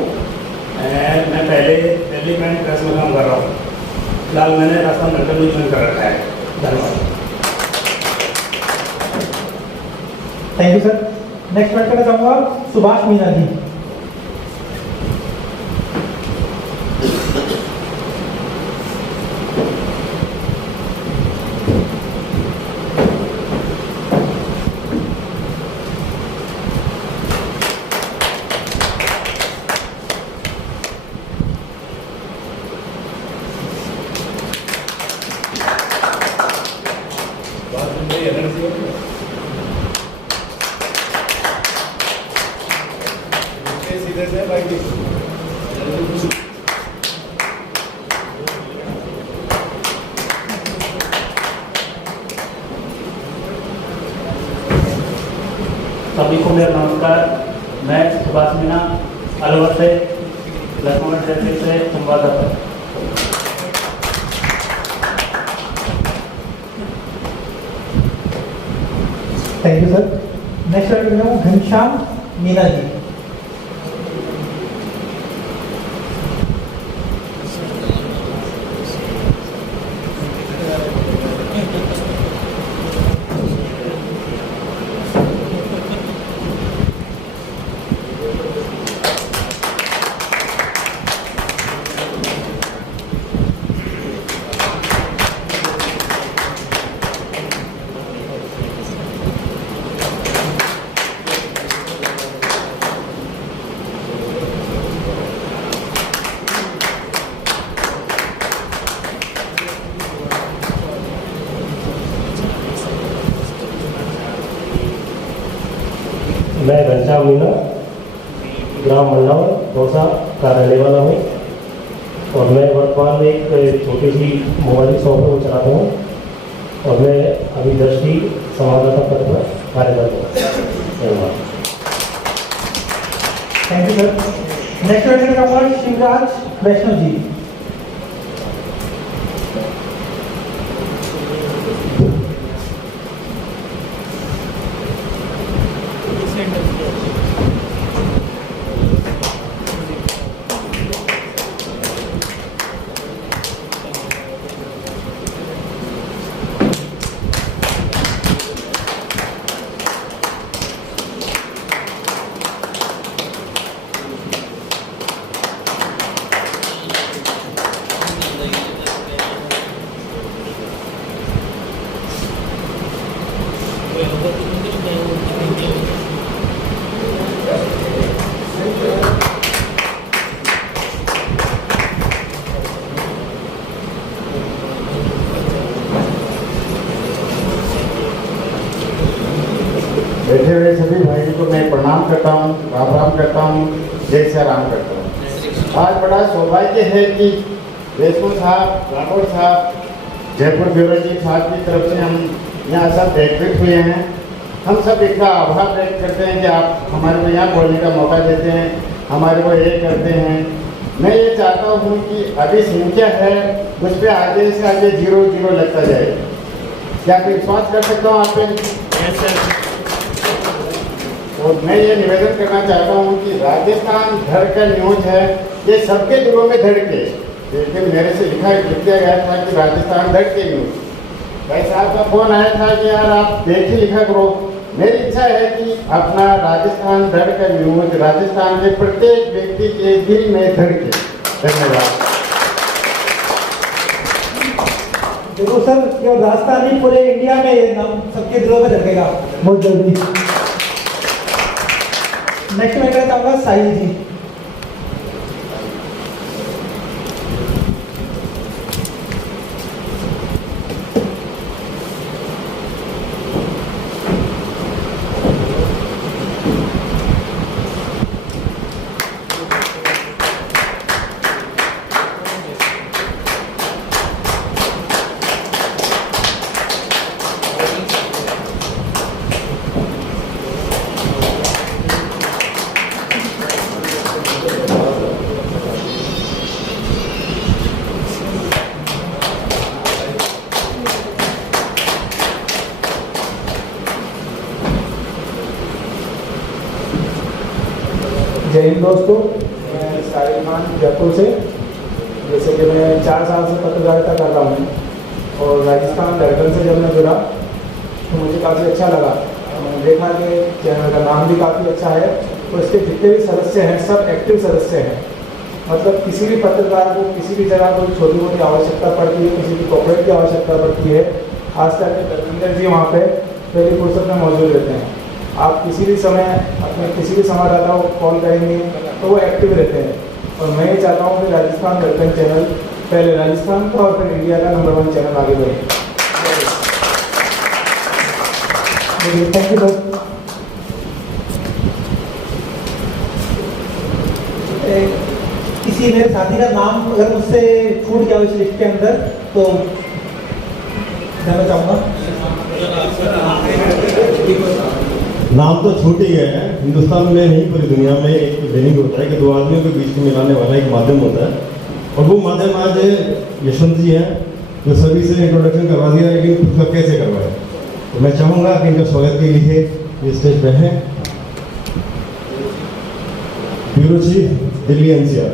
मैं पहले दिल्ली में प्रेस में काम कर रहा हूँ। फिलहाल मैंने राजस्थान मेडिकल में ज्वाइन कर रखा है। धन्यवाद। Thank you sir. नेक्स्ट बात करना चाहूँगा सुभाष मीना जी। सभी को मेरा नमस्कार। मैं सुभाष मीना अलवर से लखनऊ ट्रैफिक से संवाददाता। Thank you sir. नेक्स्ट बात करना हूँ घनश्याम मीना जी। मैं घनश्याम मीना ग्राम मंडावर दौसा का रहने वाला हूँ और मैं वर्तमान में एक छोटी सी मोबाइल शॉप को चलाता हूँ और मैं अभी दृष्टि संवाददाता पद पर कार्यरत हूँ। धन्यवाद। Thank you sir. नेक्स्ट बात करना शिवराज वैष्णव जी। बैठे हुए सभी भाइयों को मैं प्रणाम करता हूँ, राम राम करता हूँ, जय श्री राम करता हूँ। आज बड़ा सौभाग्य है कि देशमुख साहब, राठौड़ साहब, जयपुर ब्यूरो चीफ साहब की तरफ से हम यहाँ सब एकत्रित हुए हैं। हम सब इसका आभार व्यक्त करते हैं कि आप हमारे को यहाँ बोलने का मौका देते हैं, हमारे को ये करते हैं। मैं ये चाहता हूँ कि अभी संख्या है उस पर आगे से आगे 0-0 लगता जाए। क्या मैं विश्वास कर सकता हूँ आप पे? और मैं ये निवेदन करना चाहता हूँ कि राजस्थान धड़ का न्यूज है, ये सबके दिलों में धड़के। लेकिन मेरे से लिख दिया गया था कि राजस्थान धड़ के न्यूज। भाई साहब का फोन आया था कि यार आप देख ही लिखा करो। मेरी इच्छा है कि अपना राजस्थान धड़ का न्यूज राजस्थान के प्रत्येक व्यक्ति के दिल में धड़के। धन्यवाद। देखो तो सर ये राजस्थान नहीं पूरे इंडिया में ये नाम सबके दिलों में झलकेगा बहुत जल्दी। नेक्स्ट मैं कहना चाहूँगा साहिल जी। जय हिंद दोस्तों, मैं साहिल खान जयपुर से। जैसे कि मैं 4 साल से पत्रकारिता कर रहा हूँ और राजस्थान दर्पण से जब मैं जुड़ा तो मुझे काफ़ी अच्छा लगा। मैंने देखा कि चैनल का नाम भी काफ़ी अच्छा है और इसके जितने भी सदस्य हैं सब एक्टिव सदस्य हैं। मतलब किसी भी पत्रकार को किसी भी जगह कोई छोटी मोटी आवश्यकता पड़ती है, किसी की कॉपरेट की आवश्यकता पड़ती है, खास करके धर्मेंद्र जी वहाँ पे पहली फुर्सत में मौजूद रहते हैं। आप किसी भी समय अपने किसी भी संवाददाता को कॉल करेंगे तो वो एक्टिव रहते हैं। और मैं ये चाहता हूँ कि राजस्थान दर्पण चैनल पहले राजस्थान का और फिर इंडिया का नंबर 1 चैनल आगे बढ़े। Thank you sir. किसी मेरे साथी का नाम अगर मुझसे छूट गया इस लिस्ट के अंदर तो मैं चाहूँगा। नाम तो छूट ही गए हैं। हिंदुस्तान में नहीं पूरी दुनिया में एक दैनिक होता है कि 2 आदमियों के बीच में मिलाने वाला एक माध्यम होता है और वो माध्यम आज यशवंत जी हैं जो सभी से इंट्रोडक्शन करवा दिया, लेकिन खुद का कैसे करवाए। तो मैं चाहूँगा कि इनका स्वागत के लिए ये स्टेज पे हैं bureau chief Delhi NCR।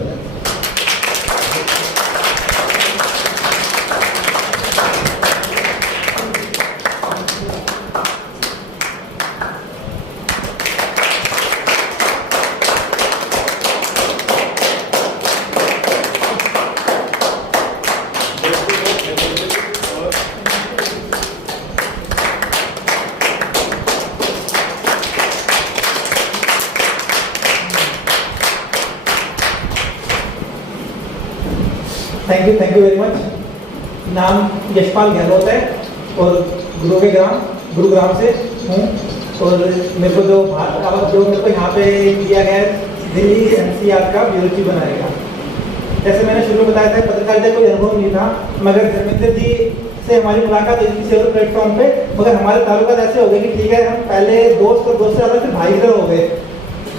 Thank you very much. नाम यशपाल गहलोत है और गुरुग्राम से हूँ और मेरे को जो मेरे को यहाँ पे दिया गया है दिल्ली NCR का ब्यूरो चीफ बनाएगा। जैसे मैंने शुरू में बताया था पत्रकारिता कोई अनुभव नहीं था, मगर धर्मेंद्र जी से हमारी मुलाकात हुई किसी और प्लेटफॉर्म पे, मगर हमारे ताल्लुकात ऐसे हो गए कि ठीक है हम पहले दोस्त और दोस्त से ज़्यादा फिर भाई हो गए।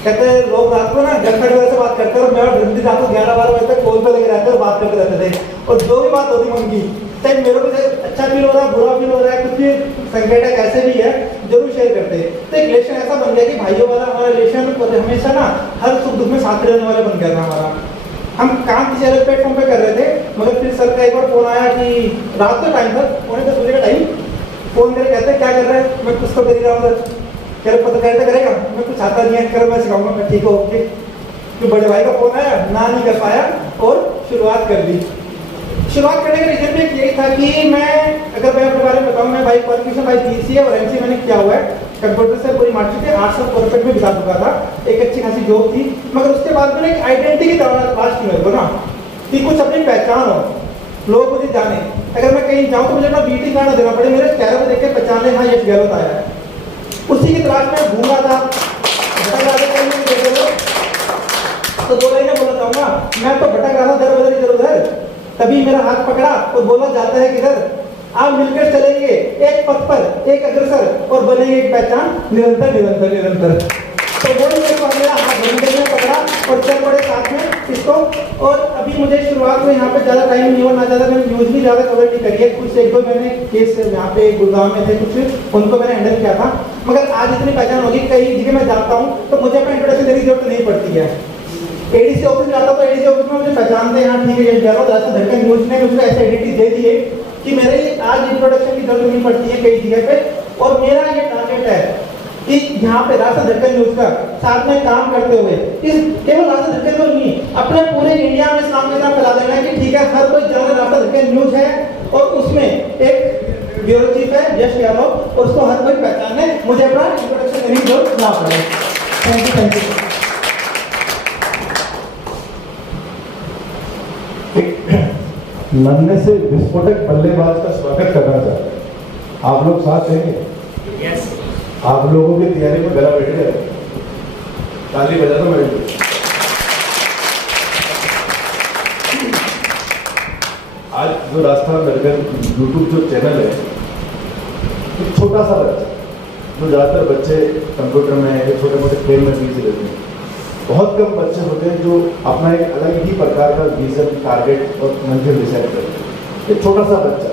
कहते हैं लोग रात को ना गर्लफ्रेंड वगैरह से बात करते हैं और मैं और धर्मेंद्र रात को 11-12 बजे तक कॉल पे लगे रहते और बात करते रहते थे और जो भी बात होती मन की, चाहे मेरे को अच्छा फील हो रहा है, बुरा फील हो रहा है, कुछ भी संकट है कैसे भी है, जरूर शेयर करते हैं। तो एक रिलेशन ऐसा बन गया कि भाइयों वाला हमारा रिलेशन हमेशा ना हर सुख दुख में साथ रहने वाला बन गया था हमारा। हम काम किसी अलग प्लेटफॉर्म पे कर रहे थे, मगर फिर सर का एक बार फोन आया कि रात का टाइम था, 9:30 बजे का टाइम, फोन करके कहते हैं क्या कर रहे हैं, मैं कुछ तो कर ही रहा हूँ सर। कह रहे पत्रकारिता करेगा, मैं कुछ आता नहीं है, कर मैं सिखाऊंगा। मैं ठीक हो ओके। तो बड़े भाई का फोन आया, ना नहीं कर पाया और शुरुआत कर दी। शुरुआत करने का रीजन भी यही था कि मैं अगर मैं अपने बारे में बताऊँ, मैं बाई क्वालिफिकेशन बाई BSc और MC मैंने किया हुआ है। कंप्यूटर से पूरी मार्कशीट है, 8 साल कॉर्पोरेट में बिता चुका था, एक अच्छी खासी जॉब थी, मगर उसके बाद मैंने एक आइडेंटिटी की तलाश की मेरे को ना कि कुछ अपनी पहचान हो, लोग मुझे जाने। अगर मैं कहीं जाऊँ तो मुझे अपना BT कार्ड देना पड़े, मेरे चेहरे पर देख के पहचान ले हाँ यश गहलोत आया है। उसी की तलाश में घूम रहा था। तो 2 लाइनें बोलना चाहूँगा, मैं तो भटक रहा था दर इधर उधर, तभी मेरा हाथ पकड़ा और बोला जाता है किधर, आप मिलकर चलेंगे एक पथ पर, एक अग्रसर और बनेंगे एक पहचान निरंतर निरंतर निरंतर। तो वही मेरे को मेरा हाथ धर्मेंद्र ने पकड़ा और चल पड़े साथ में इसको। और अभी मुझे शुरुआत में यहाँ पे ज़्यादा टाइम नहीं हुआ, ना ज़्यादा मैंने न्यूज़ भी ज़्यादा कवर नहीं करी है। कुछ 1-2 मैंने केस यहाँ पे गुड़गांव में थे कुछ, उनको मैंने हैंडल किया था। मगर आज इतनी पहचान होगी, कई जगह मैं जाता हूँ तो मुझे अपना इंट्रोडक्शन देने की जरूरत नहीं पड़ती है। ADC ऑफिस जाता हूँ तो ADC ऑफिस में मुझे पहचानते हैं, हाँ ठीक है यश गहलोत। राजस्थान दर्पण न्यूज़ ने मुझे ऐसे आइडेंटिटी दे दी है कि मेरे आज इंट्रोडक्शन की जरूरत नहीं पड़ती है कई जगह पे। और मेरा ये टारगेट है कि यहाँ पे राजस्थान दर्पण न्यूज़ का साथ में काम करते हुए इस केवल राजस्थान दर्पण को नहीं, अपने पूरे इंडिया में इस नाम के साथ फैला देना है कि ठीक है हर कोई जाने राजस्थान दर्पण न्यूज़ है और उसमें एक ब्यूरो चीफ है यश यादव और उसको हर कोई पहचाने। मुझे अपना इंट्रोडक्शन देने की जरूरत ना पड़े। Thank you, thank you. नन्हे से विस्फोटक बल्लेबाज का स्वागत करना चाहते हैं। आप लोग साथ देंगे? यस। आप लोगों की तैयारी में गला बैठ गया, ताली बजा दो मेरे लिए। आज जो राजस्थान दर्गन यूट्यूब जो चैनल है, एक छोटा सा बच्चा, जो ज़्यादातर बच्चे कंप्यूटर में छोटे मोटे खेल में बिजी रहते हैं, बहुत कम बच्चे होते हैं जो अपना एक अलग ही प्रकार का विजन, टारगेट और मंजिल डिसाइड करते हैं। एक छोटा सा बच्चा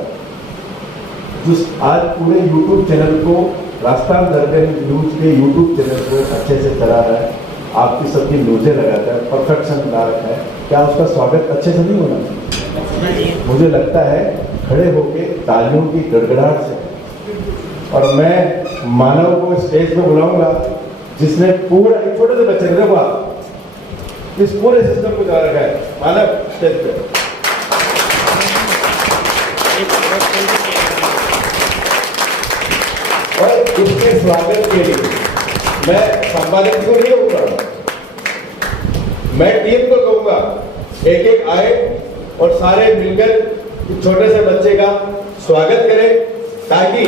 जो आज पूरे यूट्यूब चैनल को, राजस्थान दर्गन न्यूज के यूट्यूब चैनल को अच्छे से चला रहा है, आपकी सबकी न्यूज़ें लगाता है, परफेक्शन ला रखा है, क्या उसका स्वागत अच्छे से नहीं होना चाहिए? मुझे लगता है खड़े होके तालियों की गड़गड़ाहट से, और मैं मानव को स्टेज पे बुलाऊंगा जिसने पूरा, एक छोटे से बच्चे ने बात इस पूरे सिस्टम को चला रखा है। मानव स्टेज पे। और इसके स्वागत के लिए मैं संपादक को नहीं कहूंगा, मैं टीम को कहूंगा एक एक आए और सारे मिलकर छोटे से बच्चे का स्वागत करें, ताकि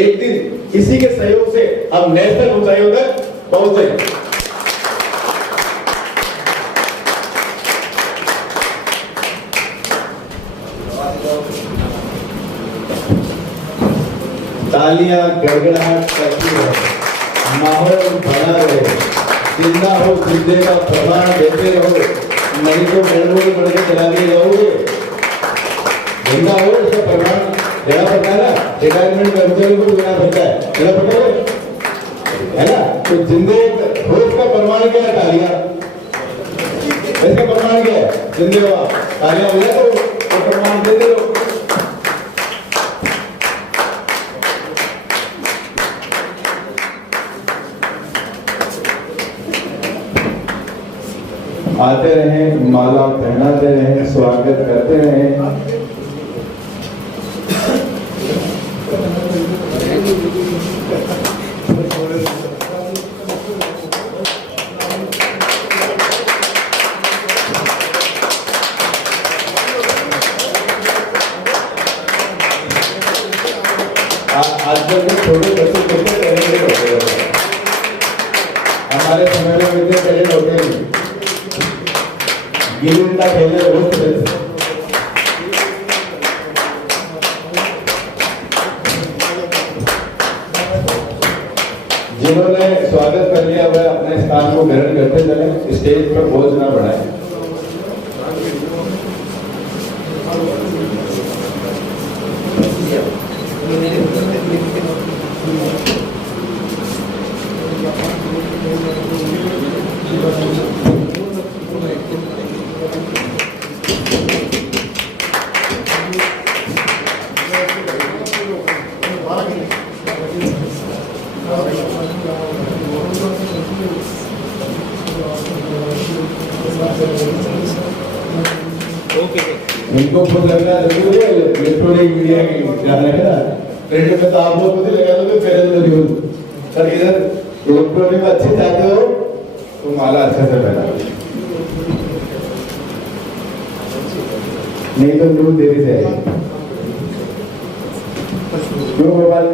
एक दिन इसी के सहयोग से हम नेशनल ऊंचाइयों तक पहुंचे। तालियां गड़गड़ाहट करती रहे, माहौल बना रहे, जिंदा हो जिंदे का प्रमाण देते रहो, नहीं तो गड़बड़ बढ़ के चला के जाओगे। जिंदा हो इसका प्रमाण देना पड़ता है ना, रिटायरमेंट कर्मचारी को देना पड़ता है ना, तो जिंदे हो इसका प्रमाण क्या है? तालियां। इसका प्रमाण क्या है? जिंदे हो तालियां मिला तो प्रमाण देते रहो। आते रहें, माला पहनाते रहें, स्वागत करते रहें। आजकल के छोटे बच्चे कितने टैलेंटेड होते हैं, हमारे समय में कितने टैलेंट होते हैं। गिल्ली डंडा खेलने बहुत खेलते हैं। जिन्होंने स्वागत कर लिया वह अपने स्थान को ग्रहण करते चले, स्टेज पर बोझ ना बढ़ाए। इनको खुद लगना जरूरी है, इलेक्ट्रॉनिक मीडिया की ध्यान रखना। प्रिंट में तो आप लोग खुद लगा दोगे, पहले तो न्यूज सर इधर इलेक्ट्रॉनिक में अच्छे चाहते हो तो माला अच्छे से पहना, नहीं तो न्यूज देरी से आएगी। क्यों गोपाल?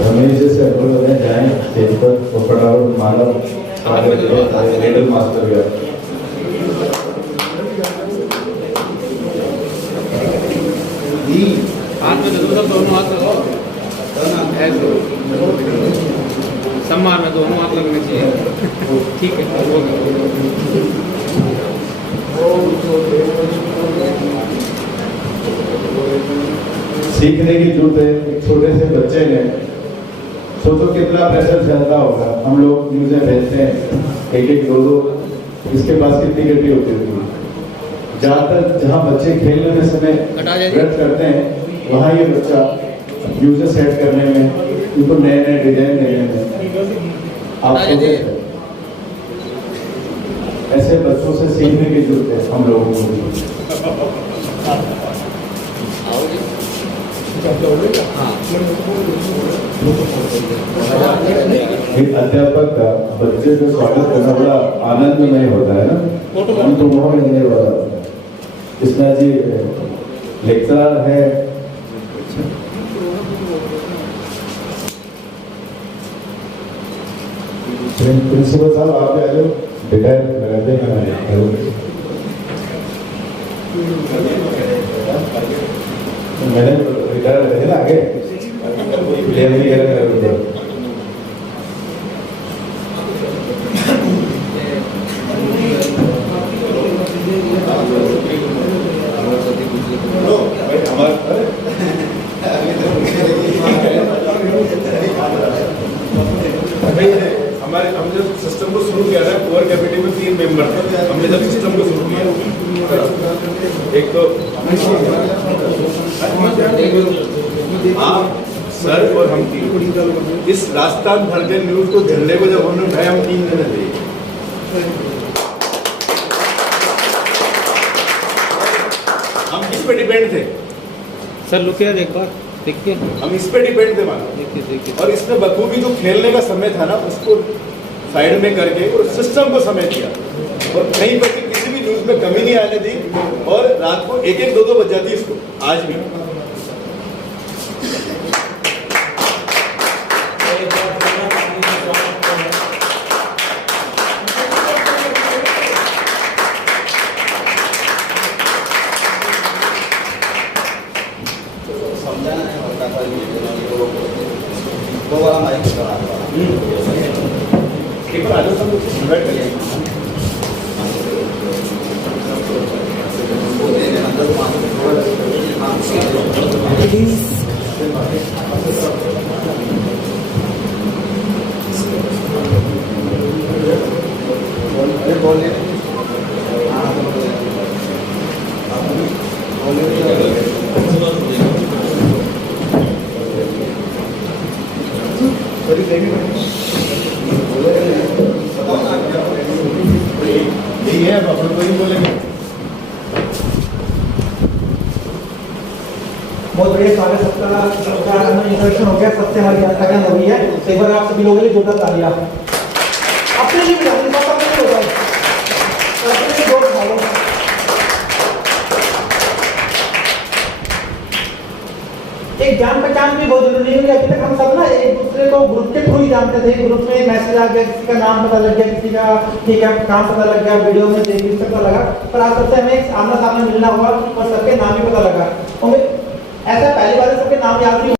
हमेशा से बोल रहे जाएं स्टेज पर वो फटाफट मानव मेडल मास्टर गया। हाथ में दोनों हाथ लगाओ, सम्मान में दोनों हाथ लगने चाहिए। ठीक है। सीखने की जरूरत है। एक छोटे से बच्चे ने सोचो कितना प्रेशर चलता होगा। हम लोग न्यूज़ें भेजते हैं, एक एक दो इसके पास कितनी गड्डी होती होगी। ज़्यादातर जहाँ बच्चे खेलने में समय व्यर्थ करते हैं वहाँ ये बच्चा यूजर सेट करने में, उनको नए नए डिजाइन देने में आप ऐसे बच्चों से सीखने की जरूरत है हम लोगों को। एक अध्यापक का बच्चे को स्वागत करना बड़ा आनंदमय होता है ना, हम तो मोह लेने वाला होता है। कृष्णा जी लेक्चरर है, प्रिंसिपल साहब आप आ जाओ, रिटायर लगाते हैं। मैंने रिटायर रहे ना आगे हमारे हमने जब सिस्टम को शुरू किया था, पुअर कैपिटल में 3 मेंबर थे। हमने जब सिस्टम को शुरू किया, एक तो आप सर और हम 3 इस राजस्थान धड़कन न्यूज को झंडे को जब हमने उठाया, हम 3 जने थे। हम किस पे डिपेंड थे सर? लुक यार एक बार देखिए, हम इस पे डिपेंड थे मानो। देखिए और इसने बखूबी जो खेलने का समय था ना, उसको साइड में करके और सिस्टम को समय दिया, और कहीं पर भी किसी भी न्यूज में कमी नहीं आने दी। और रात को 1-1, 2-2 बज जाती इसको आज भी। बहुत बढ़िया स्वागत सबका इंट्रोडक्शन हो गया। सबसे हमारी यात्रा का नवी है, एक बार आप सभी लोगों के लिए जोरदार तालियां। अपने लिए भी एक जान पहचान भी बहुत जरूरी है। अभी तक हम सब ना एक दूसरे को ग्रुप के थ्रू ही जानते थे। ग्रुप में मैसेज आ गया, किसी का नाम पता लग गया, किसी का ठीक है काम पता लग गया, वीडियो में देख पता लगा। पर आज सबसे हमें आमना सामने मिलना हुआ और सबके नाम भी पता लगा। ऐसा पहली बार सबके नाम याद नहीं